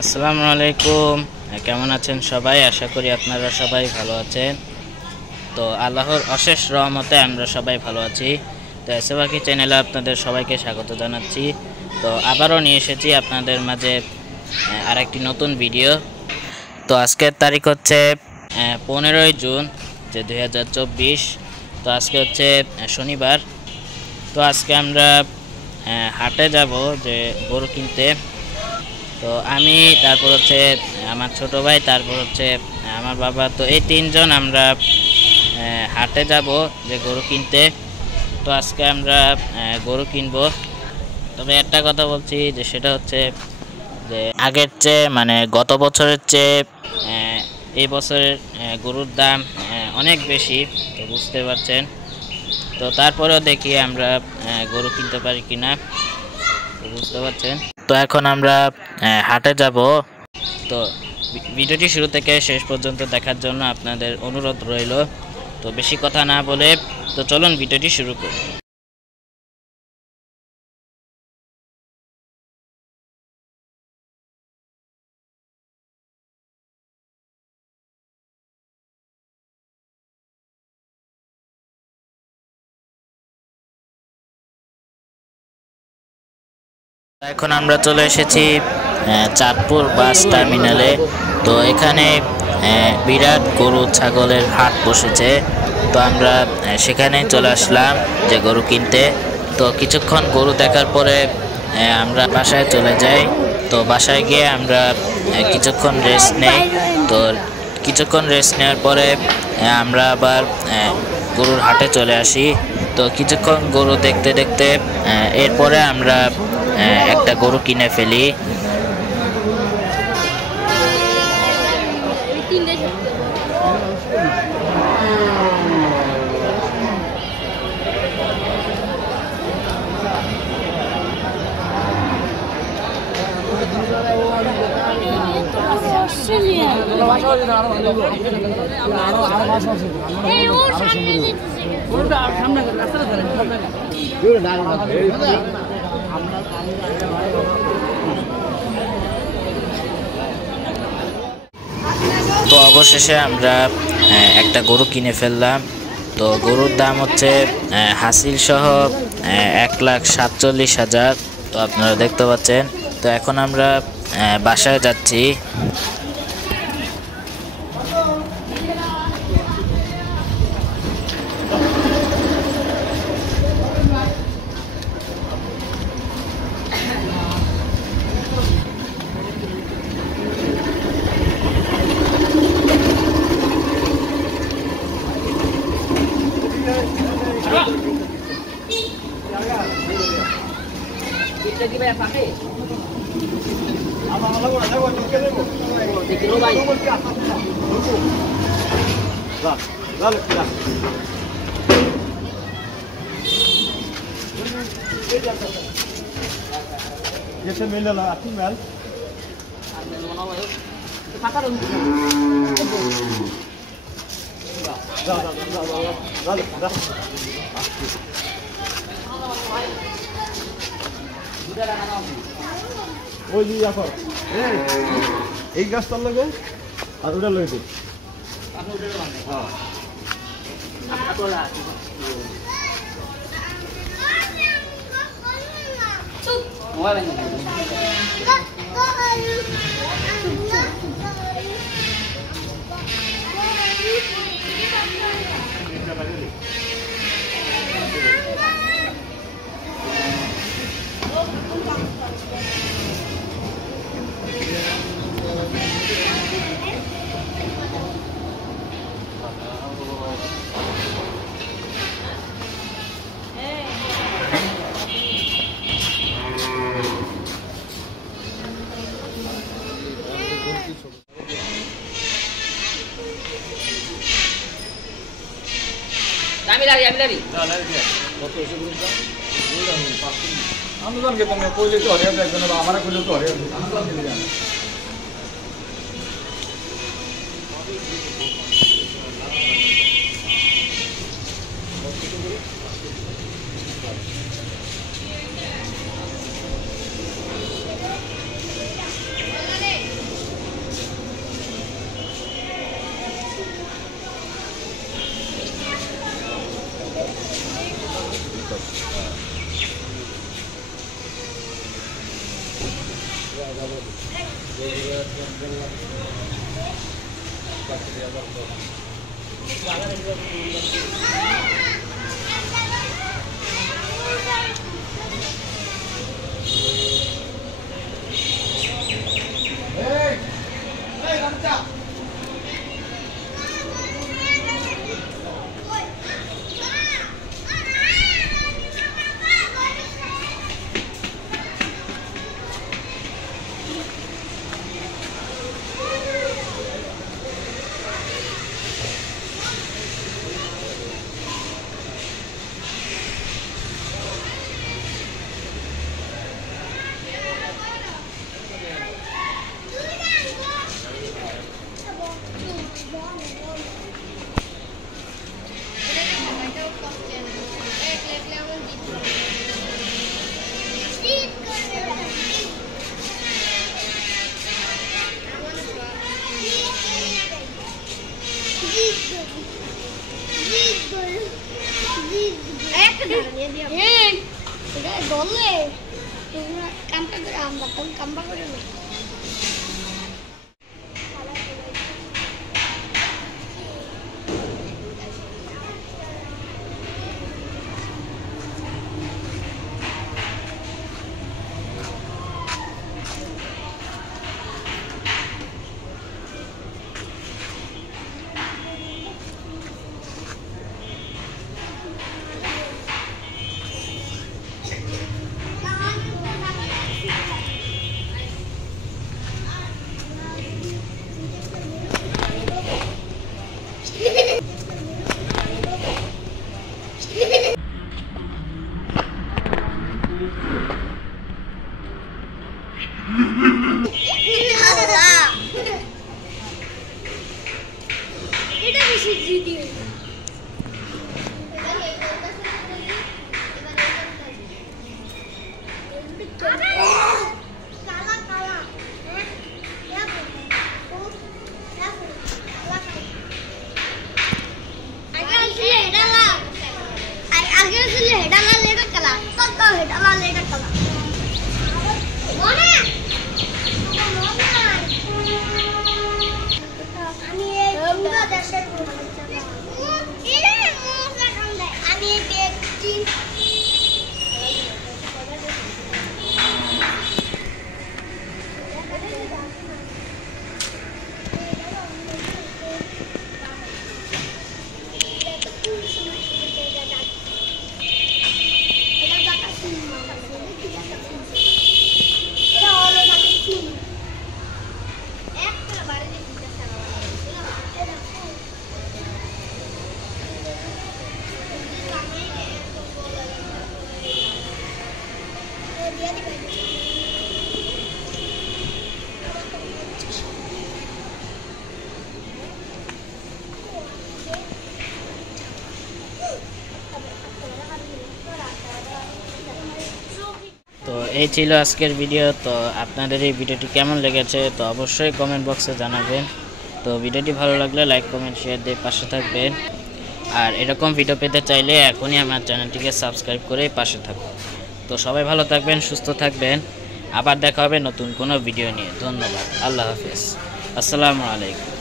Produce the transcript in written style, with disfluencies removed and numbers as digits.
আসসালামু আলাইকুম। কেমন আছেন সবাই? আশা করি আপনারা সবাই ভালো আছেন। তো আল্লাহর অশেষ রহমতে আমরা সবাই ভালো আছি। তো এসএবাকি চ্যানেলে আপনাদের সবাইকে স্বাগত জানাচ্ছি। তো আবারও নিয়ে এসেছি আপনাদের মাঝে আরেকটি নতুন ভিডিও। তো আজকের তারিখ হচ্ছে 15ই জুন 2024। তো আজকে হচ্ছে শনিবার। তো আজকে আমরা হাটে যাব যে গরু কিনতে। তো আমি, তারপর হচ্ছে আমার ছোট ভাই, তারপর হচ্ছে আমার বাবা। তো এই তিনজন আমরা হাটে যাব যে গরু কিনতে। তো আজকে আমরা গরু কিনবো। তবে একটা কথা বলছি যে সেটা হচ্ছে যে আগের চেয়ে মানে গত বছরের চেয়ে এই বছরের গরুর দাম অনেক বেশি। তো বুঝতে পারছেন। তো তারপরেও দেখি আমরা গরু কিনতে পারি কিনা। তো বুঝতে পারছেন। তো এখন আমরা হাটে যাব। তো ভিডিওটি শুরু থেকে শেষ পর্যন্ত দেখার জন্য আপনাদের অনুরোধ রইল। তো বেশি কথা না বলে তো চলুন ভিডিওটি শুরু করি। এখন আমরা চলে এসেছি চাঁদপুর বাস টার্মিনালে। তো এখানে বিরাট গরু ছাগলের হাট বসেছে। তো আমরা সেখানে চলে আসলাম যে গরু কিনতে। তো কিছুক্ষণ গরু দেখার পরে আমরা বাসায় চলে যাই। তো বাসায় গিয়ে আমরা কিছুক্ষণ রেস্ট নেই। তো কিছুক্ষণ রেস্ট নেওয়ার পরে আমরা আবার গরুর হাটে চলে আসি। তো কিছুক্ষণ গরু দেখতে দেখতে এরপরে আমরা একটা গরু কিনে ফেলি। তো অবশেষে আমরা একটা গরু কিনে ফেললাম। তো গরুর দাম হচ্ছে হাসিল সহ 1,47,000। তো আপনারা দেখতে পাচ্ছেন। তো এখন আমরা বাসায় যাচ্ছি। এই গাছটার লাগে আর ওটা লই দিই। আমি পয়লে তো হরিয়া দেখবেন আমার কইলে তো হরিয়া কামটা করে আমরা তখন কামবা করে না এটা বেশি জিদি তো এই ছিল আজকের ভিডিও। তো আপনাদের এই ভিডিওটি কেমন লেগেছে তো অবশ্যই কমেন্ট বক্সে জানাবেন। তো ভিডিওটি ভালো লাগলে লাইক কমেন্ট শেয়ার দিয়ে পাশে থাকবেন। আর এরকম ভিডিও পেতে চাইলে এখনই আমার চ্যানেলটিকে সাবস্ক্রাইব করে পাশে থাকুন। তো সবাই ভালো থাকবেন, সুস্থ থাকবেন। আবার দেখা হবে নতুন কোনো ভিডিও নিয়ে। ধন্যবাদ। আল্লাহ হাফেজ। আসসালামু আলাইকুম।